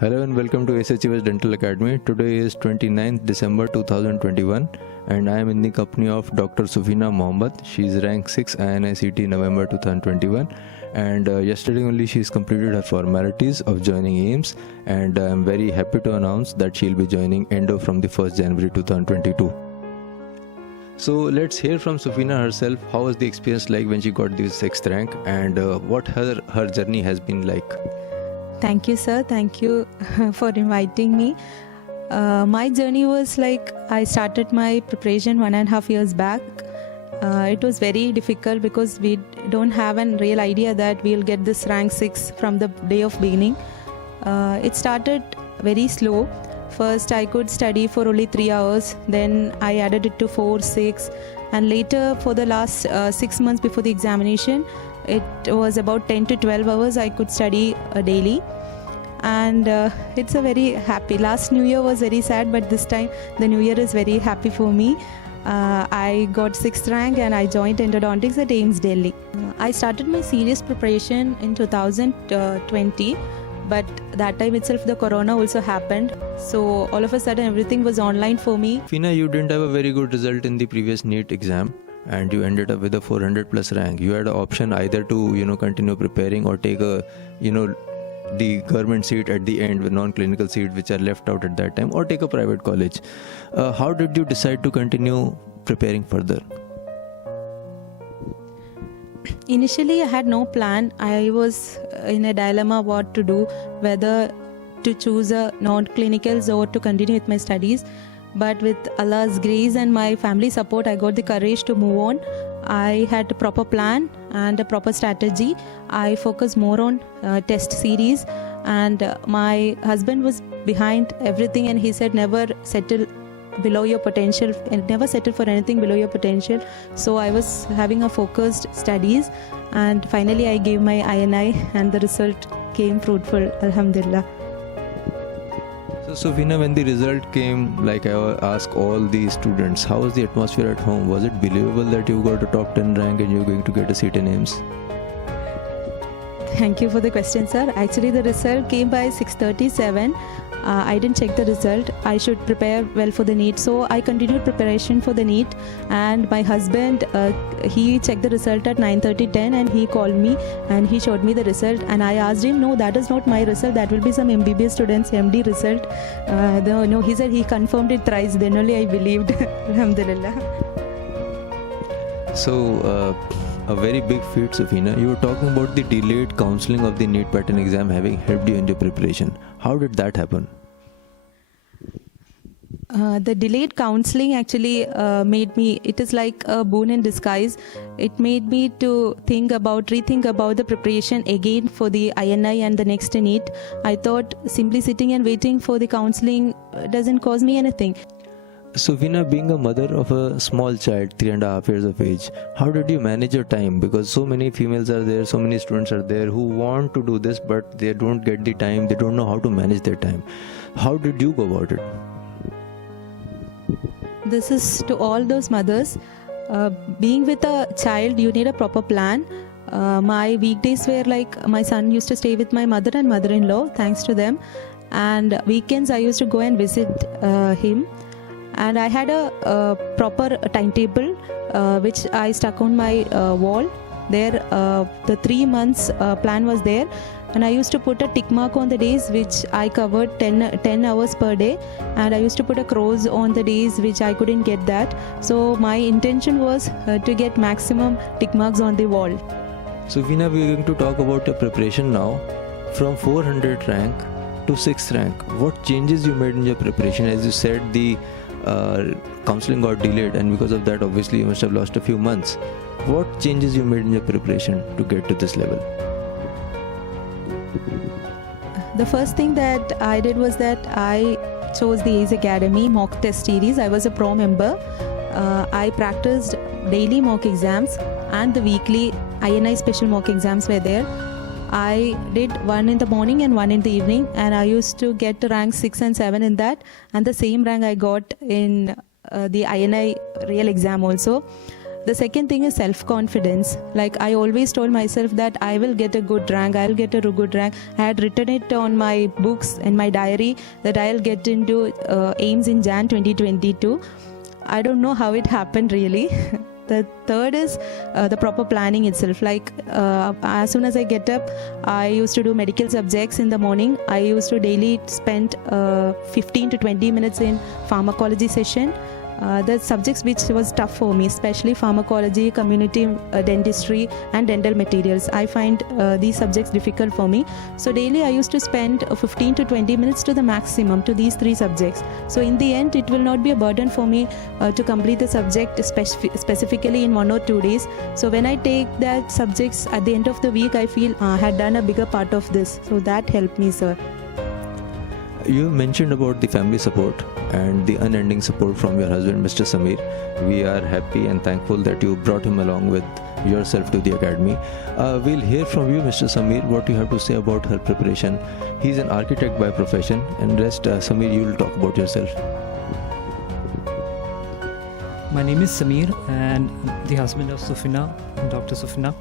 Hello and welcome to SHUS Dental Academy. Today is 29th December 2021 and I am in the company of Dr. Sufina Mohammad. She is rank 6 INI CET November 2021 and yesterday only she has completed her formalities of joining AIIMS, and I am very happy to announce that she will be joining Endo from the 1st January 2022. So let's hear from Sufina herself. How was the experience like when she got the 6th rank, and what her journey has been like? Thank you, sir. Thank you for inviting me. My journey was like I started my preparation 1.5 years back. It was very difficult because we don't have a real idea that we'll get this rank 6 from the day of beginning. It started very slow. First, I could study for only 3 hours. Then I added it to 4, 6, and later for the last 6 months before the examination, it was about 10 to 12 hours I could study daily. And it's a very happy. Last New Year was very sad, but this time the New Year is very happy for me. I got 6th rank and I joined Endodontics at AIIMS Delhi. I started my serious preparation in 2020. But that time itself the corona also happened, so all of a sudden everything was online for me. Fina, you didn't have a very good result in the previous NEET exam and you ended up with a 400 plus rank. You had an option either to continue preparing or take a the government seat at the end with non-clinical seats which are left out at that time, or take a private college. How did you decide to continue preparing further? Initially, I had no plan. I was in a dilemma what to do, whether to choose a non-clinicals or to continue with my studies. But with Allah's grace and my family support, I got the courage to move on. I had a proper plan and a proper strategy. I focused more on test series, and my husband was behind everything, and he said never settle below your potential and never settle for anything below your potential. So I was having a focused studies, and finally I gave my INI and the result came fruitful, Alhamdulillah. So Sufina, when the result came, like I ask all the students, how was the atmosphere at home? Was it believable that you got a top 10 rank and you're going to get a seat in AIIMS? Thank you for the question, sir. Actually, the result came by 6:37. I didn't check the result. I should prepare well for the NEET. So I continued preparation for the NEET, and my husband, he checked the result at 9:30, 10, and he called me and he showed me the result, and I asked him, no, that is not my result. That will be some MBBS student's MD result. No, he said he confirmed it thrice. Then only I believed. Alhamdulillah. So, a very big feat, Sufina. You were talking about the delayed counselling of the NEET pattern exam having helped you in your preparation. How did that happen? The delayed counselling actually made me, it is like a boon in disguise. It made me to rethink about the preparation again for the INI and the next NEET. I thought simply sitting and waiting for the counselling doesn't cause me anything. Sufina, being a mother of a small child, 3.5 years of age, how did you manage your time? Because so many females are there, so many students are there who want to do this, but they don't get the time, they don't know how to manage their time. How did you go about it? This is to all those mothers. Being with a child, you need a proper plan. My weekdays were like, my son used to stay with my mother and mother-in-law, thanks to them. And weekends I used to go and visit him. And I had a proper timetable which I stuck on my wall. There, the 3 months plan was there, and I used to put a tick mark on the days which I covered 10 hours per day, and I used to put a cross on the days which I couldn't get that. So my intention was to get maximum tick marks on the wall. Sufina, we are going to talk about your preparation now. From 400 rank to 6th rank, what changes you made in your preparation? As you said, the counselling got delayed, and because of that obviously you must have lost a few months. What changes you made in your preparation to get to this level? The first thing that I did was that I chose the AIIMS Academy mock test series. I was a pro member. I practiced daily mock exams, and the weekly INI special mock exams were there. I did one in the morning and one in the evening, and I used to get rank 6 and 7 in that, and the same rank I got in the INI real exam also. The second thing is self-confidence. Like I always told myself that I will get a good rank, I'll get a good rank. I had written it on my books and my diary that I'll get into AIIMS in Jan 2022. I don't know how it happened really. The third is the proper planning itself. Like as soon as I get up, I used to do medical subjects in the morning. I used to daily spend 15 to 20 minutes in pharmacology session. The subjects which was tough for me, especially pharmacology, community dentistry and dental materials. I find these subjects difficult for me. So daily I used to spend 15 to 20 minutes to the maximum to these three subjects. So in the end it will not be a burden for me to complete the subject specifically in 1 or 2 days. So when I take that subjects at the end of the week, I feel I had done a bigger part of this. So that helped me, sir. You mentioned about the family support and the unending support from your husband, Mr. Samir. We are happy and thankful that you brought him along with yourself to the academy. We'll hear from you, Mr. Samir, what you have to say about her preparation. He's an architect by profession, and rest, Samir, you will talk about yourself. My name is Samir and I'm the husband of Sufina, Dr. Sufina.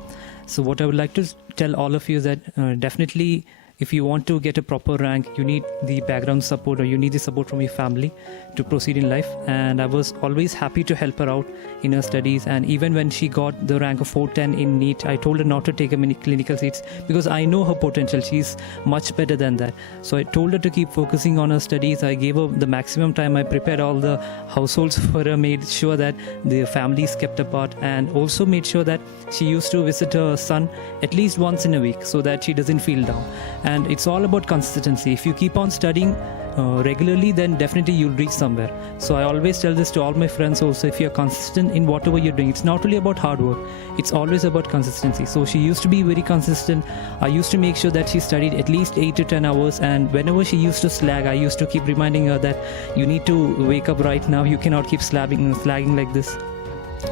So what I would like to tell all of you is that definitely if you want to get a proper rank, you need the background support or you need the support from your family to proceed in life. And I was always happy to help her out in her studies. And even when she got the rank of 410 in NEET, I told her not to take many clinical seats because I know her potential. She's much better than that. So I told her to keep focusing on her studies. I gave her the maximum time. I prepared all the households for her, made sure that the families kept apart, and also made sure that she used to visit her son at least once in a week so that she doesn't feel down. And it's all about consistency. If you keep on studying regularly, then definitely you'll reach somewhere. So I always tell this to all my friends also. If you're consistent in whatever you're doing, it's not only about hard work, it's always about consistency. So she used to be very consistent. I used to make sure that she studied at least 8 to 10 hours, and whenever she used to slag, I used to keep reminding her that you need to wake up right now, you cannot keep slagging like this.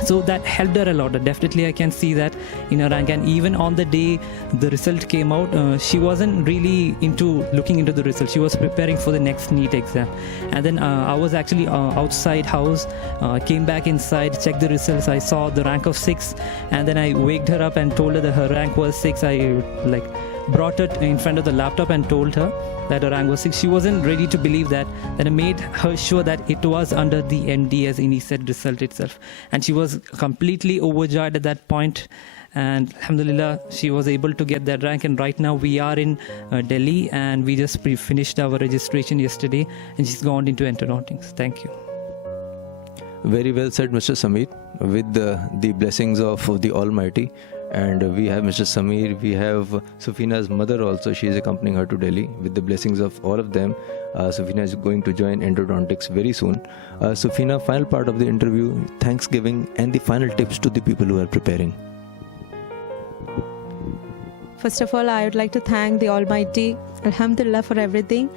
So that helped her a lot. Definitely I can see that in her rank. And even on the day the result came out, she wasn't really looking into the result. She was preparing for the next NEET exam. And then I was actually outside house, came back inside, checked the results. I saw the rank of 6, and then I waked her up and told her that her rank was 6. I brought her in front of the laptop and told her that her rank was 6. She wasn't ready to believe that. Then I made her sure that it was under the MD's INI CET result itself. And she was completely overjoyed at that point. And alhamdulillah, she was able to get that rank. And right now we are in Delhi, and we just finished our registration yesterday, and she's gone into endodontics. Thank you. Very well said, Mr. Samir. With the blessings of the Almighty, and we have Mr. Samir, we have Sufina's mother also. She is accompanying her to Delhi. With the blessings of all of them, Sufina is going to join endodontics very soon. Sufina, final part of the interview, Thanksgiving and the final tips to the people who are preparing. First of all, I would like to thank the Almighty, Alhamdulillah, for everything.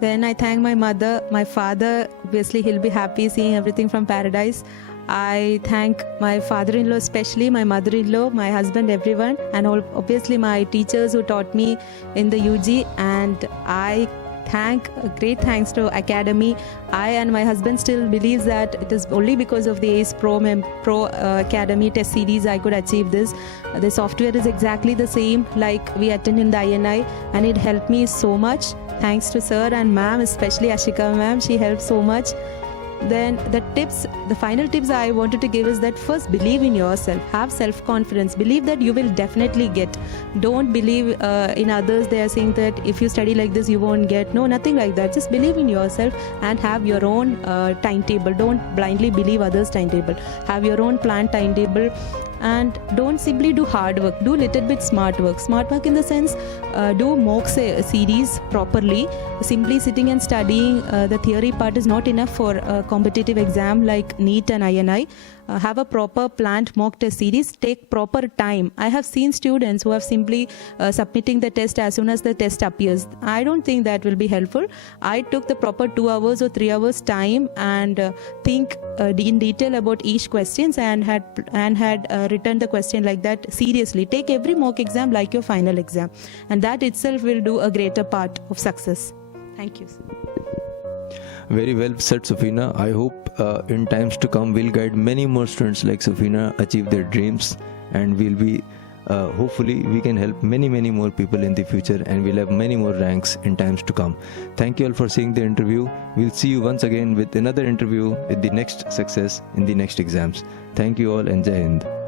Then I thank my mother, my father. Obviously, he'll be happy seeing everything from paradise. I thank my father-in-law, especially my mother-in-law, my husband, everyone, and obviously my teachers who taught me in the UG. And I thank, great thanks to Academy. I and my husband still believes that it is only because of the ACE Pro Academy test series I could achieve this. The software is exactly the same like we attend in the INI, and it helped me so much. Thanks to sir and ma'am, especially Ashika ma'am, she helped so much. Then the final tips I wanted to give is that first believe in yourself, have self-confidence, believe that you will definitely get. Don't believe in others. They are saying that if you study like this you won't get. No, nothing like that. Just believe in yourself and have your own timetable. Don't blindly believe others' timetable. Have your own planned timetable. And don't simply do hard work, do little bit smart work. Smart work in the sense, do mock series properly. Simply sitting and studying the theory part is not enough for a competitive exam like NEET and INI. Have a proper planned mock test series, take proper time. I have seen students who have simply submitting the test as soon as the test appears. I don't think that will be helpful. I took the proper 2 hours or 3 hours time and think in detail about each questions and had written the question like that seriously. Take every mock exam like your final exam, and that itself will do a greater part of success. Thank you. Very well said, Sufina. I hope in times to come we'll guide many more students like Sufina achieve their dreams, and we'll be hopefully we can help many more people in the future, and we'll have many more ranks in times to come. Thank you all for seeing the interview. We'll see you once again with another interview with the next success in the next exams. Thank you all and Jai Hind.